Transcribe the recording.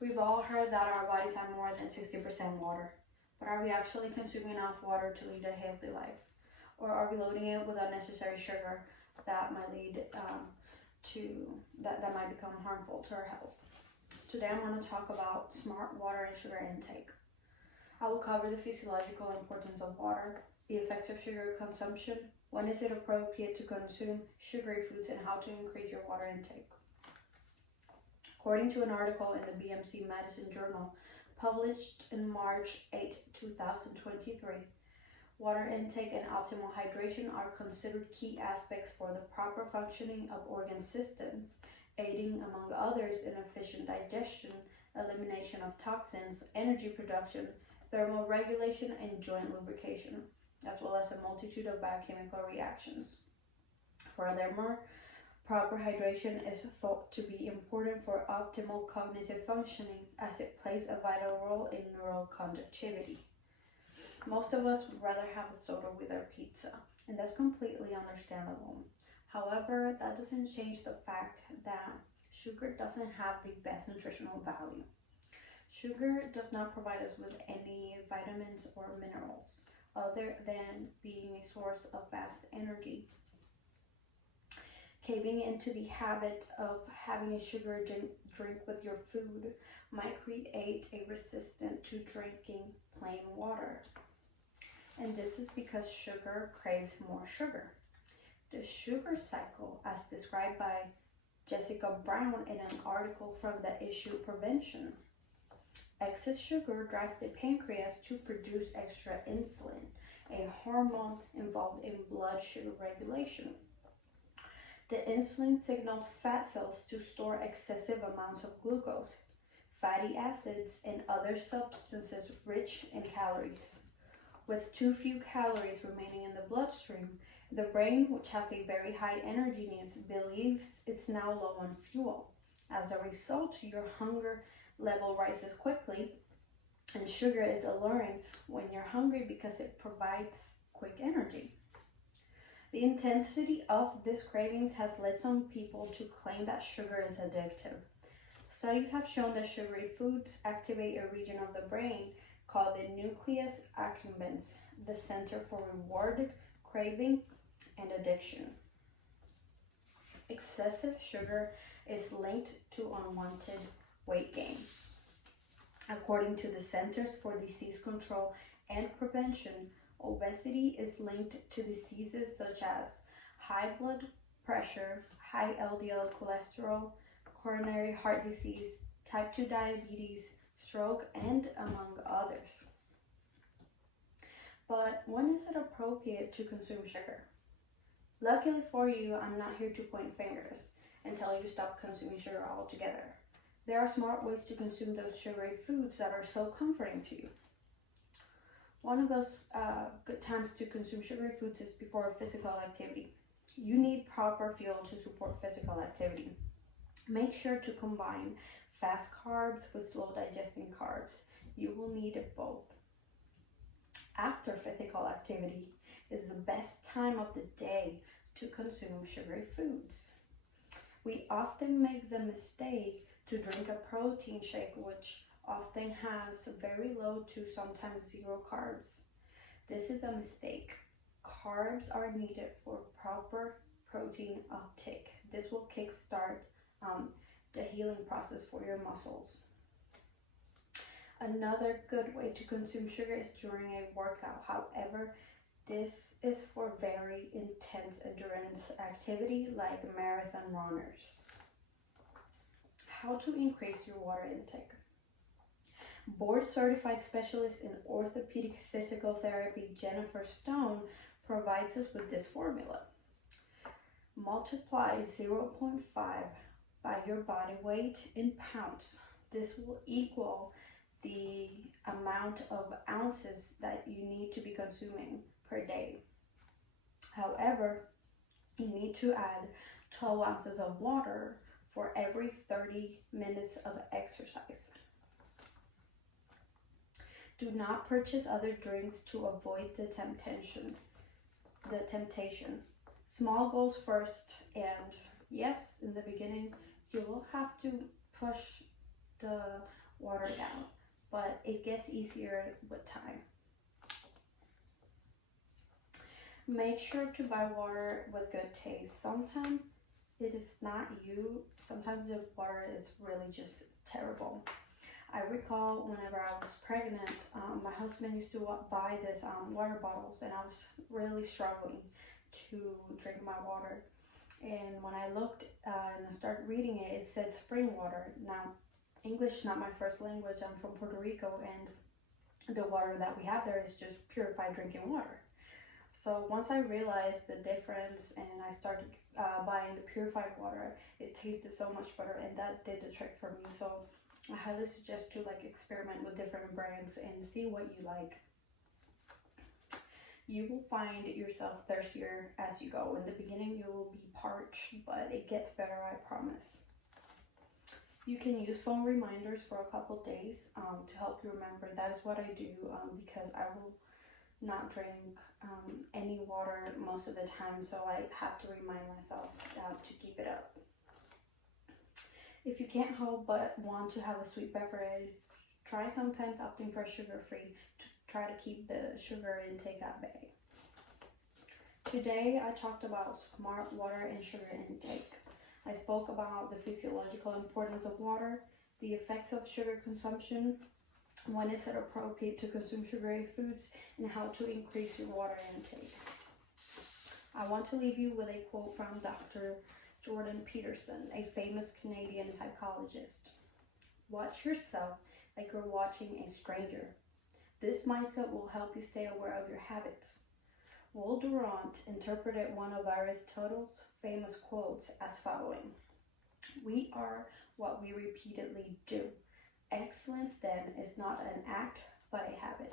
We've all heard that our bodies are more than 60% water, but are we actually consuming enough water to lead a healthy life? Or are we loading it with unnecessary sugar that might lead that might become harmful to our health? Today I'm going to talk about smart water and sugar intake. I will cover the physiological importance of water, the effects of sugar consumption, when is it appropriate to consume sugary foods, and how to increase your water intake. According to an article in the BMC Medicine Journal, published in March 8, 2023, water intake and optimal hydration are considered key aspects for the proper functioning of organ systems, aiding, among others, in efficient digestion, elimination of toxins, energy production, thermal regulation, and joint lubrication, as well as a multitude of biochemical reactions. Furthermore, proper hydration is thought to be important for optimal cognitive functioning, as it plays a vital role in neural conductivity. Most of us would rather have a soda with our pizza, and that's completely understandable. However, that doesn't change the fact that sugar doesn't have the best nutritional value. Sugar does not provide us with any vitamins or minerals, other than being a source of fast energy. Caving into the habit of having a sugar drink with your food might create a resistance to drinking plain water. And this is because sugar craves more sugar. The sugar cycle, as described by Jessica Brown in an article from the issue Prevention. Excess sugar drives the pancreas to produce extra insulin, a hormone involved in blood sugar regulation. The insulin signals fat cells to store excessive amounts of glucose, fatty acids, and other substances rich in calories. With too few calories remaining in the bloodstream, the brain, which has a very high energy needs, believes it's now low on fuel. As a result, your hunger level rises quickly, and sugar is alluring when you're hungry because it provides quick energy. The intensity of these cravings has led some people to claim that sugar is addictive. Studies have shown that sugary foods activate a region of the brain called the nucleus accumbens, the center for reward, craving, and addiction. Excessive sugar is linked to unwanted weight gain. According to the Centers for Disease Control and Prevention, obesity is linked to diseases such as high blood pressure, high LDL cholesterol, coronary heart disease, type 2 diabetes, stroke, and among others. But when is it appropriate to consume sugar? Luckily for you, I'm not here to point fingers and tell you to stop consuming sugar altogether. There are smart ways to consume those sugary foods that are so comforting to you. One of those good times to consume sugary foods is before physical activity. You need proper fuel to support physical activity. Make sure to combine fast carbs with slow digesting carbs. You will need both. After physical activity is the best time of the day to consume sugary foods. We often make the mistake to drink a protein shake, which often has very low to sometimes zero carbs. This is a mistake. Carbs are needed for proper protein uptake. This will kickstart the healing process for your muscles. Another good way to consume sugar is during a workout. However, this is for very intense endurance activity like marathon runners. How to increase your water intake. Board certified specialist in orthopedic physical therapy Jennifer Stone provides us with this formula. Multiply 0.5 by your body weight in pounds. This will equal the amount of ounces that you need to be consuming per day. However, you need to add 12 ounces of water for every 30 minutes of exercise. Do not purchase other drinks to avoid the temptation. Small goals first, and yes, in the beginning, you will have to push the watered down, but it gets easier with time. Make sure to buy water with good taste. Sometimes it is not you. Sometimes the water is really just terrible. I recall whenever I was pregnant, my husband used to buy this water bottles, and I was really struggling to drink my water. And when I looked and I started reading it, it said spring water. Now, English is not my first language. I'm from Puerto Rico, and the water that we have there is just purified drinking water. So once I realized the difference and I started buying the purified water, it tasted so much better, and that did the trick for me. So I highly suggest to experiment with different brands and see what you like. You will find yourself thirstier as you go. In the beginning, you will be parched, but it gets better, I promise. You can use phone reminders for a couple days to help you remember. That is what I do because I will not drink any water most of the time, so I have to remind myself to keep it up. If you can't help but want to have a sweet beverage, try sometimes opting for sugar-free to try to keep the sugar intake at bay. Today I talked about smart water and sugar intake. I spoke about the physiological importance of water, the effects of sugar consumption, when is it appropriate to consume sugary foods, and how to increase your water intake. I want to leave you with a quote from Dr. Jordan Peterson, a famous Canadian psychologist. Watch yourself like you're watching a stranger. This mindset will help you stay aware of your habits. Will Durant interpreted one of Aristotle's famous quotes as following: "We are what we repeatedly do. Excellence, then, is not an act, but a habit."